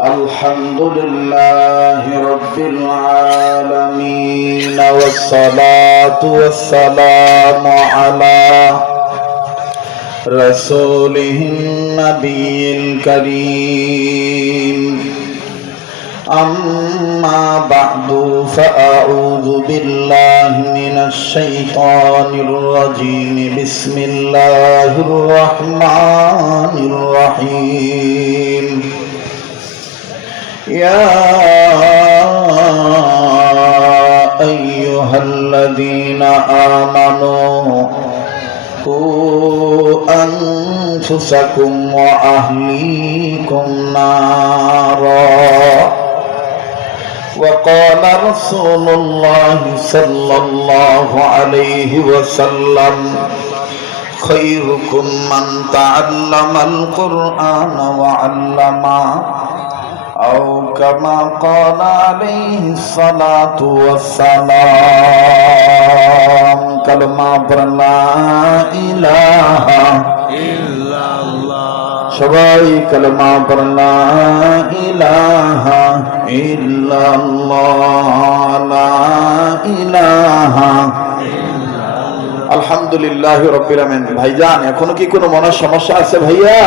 الحمد لله رب العالمين والصلاة والسلام على رسوله النبي الكريم أما بعد فأعوذ بالله من الشيطان الرجيم بسم الله الرحمن الرحيم يا أيها الذين آمنوا قوا أنفسكم وأهليكم نارا وقال رسول الله صلى الله عليه وسلم خيركم من تعلم القرآن وعلمه أو كما قال عليه الصلاة والسلام كلمة لا إله إلا الله সবাই কালেমা পড়েন লা ইলাহা ইল্লাল্লাহ লা ইলাহা ইল্লাল্লাহ আলহামদুলিল্লাহি রাব্বিল আলামিন। ভাইজান, এখনো কি কোনো মনের সমস্যা আছে ভাইয়া?